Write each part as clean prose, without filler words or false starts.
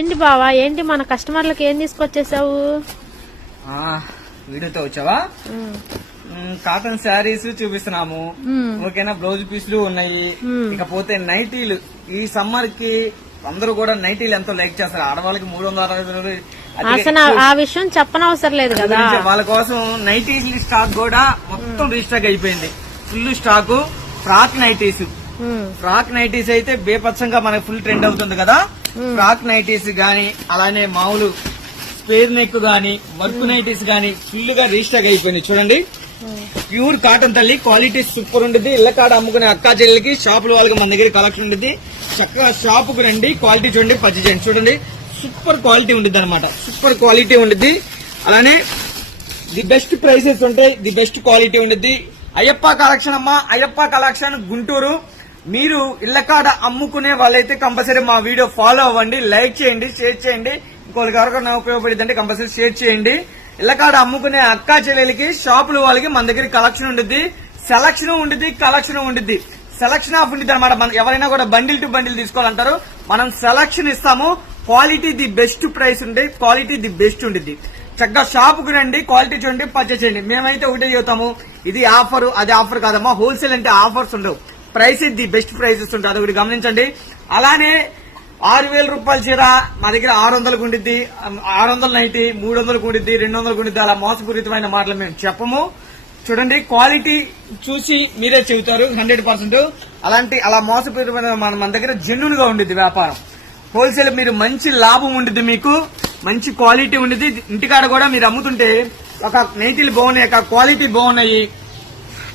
ఏంటి బావా, ఏంటి మన కస్టమర్లకు ఏం తీసుకొచ్చేసావు? వీడియోతో వచ్చావా? కాటన్ శారీస్ చూపిస్తున్నాము. ఓకేనా, బ్లౌజ్ పీసులు ఉన్నాయి. ఇకపోతే నైటీలు. ఈ సమ్మర్ కి అందరూ కూడా నైటీలు ఎంతో లైక్ చేస్తారు. ఆడవాళ్ళకి 360 అసలు ఆ విషయం చెప్పనవసరం లేదు కదా. వాళ్ళ కోసం నైటీలు స్టాక్ కూడా మొత్తం రీస్టాక్ అయిపోయింది. Full stock. ఫ్రాక్ నైటీస్ అయితే బేపచ్చంగా మనకి ఫుల్ ట్రెండ్ అవుతుంది కదా. ఫ్రాక్ నైటీస్ గానీ, అలానే మామూలు స్పేర్ నెక్ గానీ, వర్క్ నైటీస్ గానీ ఫుల్ గా రీస్టాక్ అయిపోయింది. చూడండి, ప్యూర్ కాటన్ తల్లి, క్వాలిటీ సూపర్ ఉంటుంది. ఇళ్ల కాడ అమ్ముకునే అక్కా చెల్లెలకి, షాపుల వాళ్ళకి మన దగ్గర కలెక్షన్ ఉంటుంది. చక్కగా షాప్ కు రండి, క్వాలిటీ చూడండి, పర్చేజ్ చేయండి. చూడండి, సూపర్ క్వాలిటీ ఉంటుంది అనమాట. సూపర్ క్వాలిటీ ఉంటుంది. అలానే ది బెస్ట్ ప్రైసెస్ ఉంటాయి, ది బెస్ట్ క్వాలిటీ ఉంటుంది. అయ్యప్ప కలెక్షన్ అమ్మా, అయ్యప్ప కలెక్షన్ గుంటూరు. మీరు ఇళ్లకాడ అమ్ముకునే వాళ్ళైతే కంపల్సరీ మా వీడియో ఫాలో అవ్వండి, లైక్ చేయండి, షేర్ చేయండి. ఇంకొకరికి ఎవరికైనా ఉపయోగపడింది అంటే కంపల్సరీ షేర్ చేయండి. ఇళ్లకాడ అమ్ముకునే అక్కా చెల్లెలకి, షాపుల వాళ్ళకి మన దగ్గర కలెక్షన్ ఉంటుంది, సెలక్షన్ ఉంటుంది, కలెక్షన్ ఉంటుంది. సెలక్షన్ ఆఫ్ ఉంటుంది అనమాట. మనం ఎవరైనా కూడా బండిల్ టు బండిల్ తీసుకోవాలంటారు, మనం సెలక్షన్ ఇస్తాము. క్వాలిటీ ది బెస్ట్ ప్రైస్ ఉంటుంది, క్వాలిటీ ది బెస్ట్ ఉంటుంది. చక్కగా షాప్ కు రండి, క్వాలిటీ చూడండి, పర్చేస్ చేయండి. మేమైతే ఒకటే చెబుతాము, ఇది ఆఫర్ అది ఆఫర్ కాదమ్మా. హోల్సేల్ అంటే ఆఫర్స్ ఉండవు, ప్రైస్ ది బెస్ట్ ప్రైసెస్ ఉంటుంది. అదొకటి గమనించండి. అలానే 6000 రూపాయల చీర మా దగ్గర 600కు ఉండిద్ది, 600 నైటీ 300కు ఉండిద్ది, 200కు ఉండిద్ది. అలా మోసపూరితమైన మాటలు మేము చెప్పము. చూడండి, క్వాలిటీ చూసి మీరే చెబుతారు 100%. అలా మోసపూరితమైన మన దగ్గర జెన్యూన్ గా ఉండిద్ది వ్యాపారం. హోల్సేల్ మీరు మంచి లాభం ఉండిద్ది, మీకు మంచి క్వాలిటీ ఉండిద్ది. ఇంటికాడ కూడా మీరు అమ్ముతుంటే ఒక నైటీలు బాగున్నాయి, క్వాలిటీ బాగున్నాయి,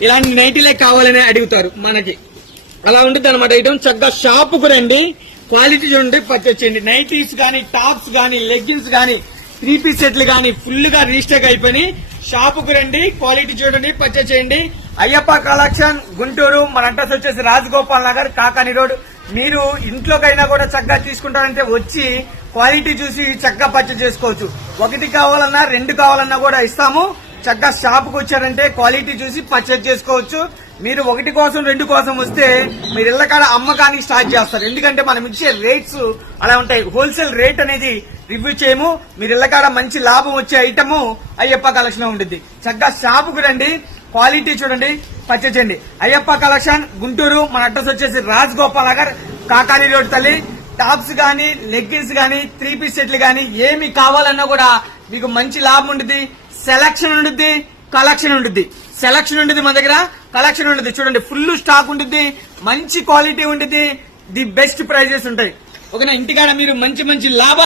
ఇలాంటి నైటీలే కావాలని అడుగుతారు మనకి. అలా ఉంటుంది అనమాట ఐటమ్. చక్కగా షాప్ కు రండి, క్వాలిటీ చూడండి, పర్చేస్ చేయండి. నైటీస్ గానీ, టాప్స్ గానీ, లెగ్గిన్స్ గానీ, 3 పీస్ సెట్లు గానీ ఫుల్ గా రీస్టాక్ అయిపోయి షాప్ కు రండి, క్వాలిటీ చూడండి, పర్చేస్ చేయండి. అయ్యప్ప కలెక్షన్ గుంటూరు. మన అడ్రస్ వచ్చేసి రాజగోపాల్ నగర్, కాకాని రోడ్. మీరు ఇంట్లోకైనా కూడా చక్కగా తీసుకుంటారంటే వచ్చి క్వాలిటీ చూసి చక్కగా పర్చేస్ చేసుకోవచ్చు. 1 కావాలన్నా 2 కావాలన్నా కూడా ఇస్తాము. చక్కగా షాప్ కు వచ్చారంటే క్వాలిటీ చూసి పర్చేస్ చేసుకోవచ్చు. మీరు 1 కోసం 2 కోసం వస్తే మీరు ఇళ్లకాడ అమ్మకానికి స్టార్ట్ చేస్తారు. ఎందుకంటే మనం ఇచ్చే రేట్స్ అలా ఉంటాయి. హోల్సేల్ రేట్ అనేది రివ్యూ చేయము. మీరు ఇళ్లకాడ మంచి లాభం వచ్చే ఐటమ్ అయ్యప్ప కలెక్షన్ ఉంటుంది. చక్కగా షాప్ కు రండి, క్వాలిటీ చూడండి, పర్చేస్ చేయండి. అయ్యప్ప కలెక్షన్ గుంటూరు. మన అడ్రస్ వచ్చేసి రాజగోపాల్ నగర్, కాకాని రోడ్ తల్లి. టాప్స్ గానీ, లెగ్గిన్స్ గానీ, 3 పీస్ సెట్లు గానీ ఏమి కావాలన్నా కూడా మీకు మంచి లాభం ఉంటుంది. సెలక్షన్ ఉంటుంది, కలెక్షన్ ఉంటుంది. సెలక్షన్ ఉంటుంది మన దగ్గర, కలెక్షన్ ఉంటుంది. చూడండి, ఫుల్ స్టాక్ ఉంటుంది, మంచి క్వాలిటీ ఉంటుంది, ది బెస్ట్ ప్రైజెస్ ఉంటాయి. ఓకేనా, ఇంటికాడ మీరు మంచి లాభాలు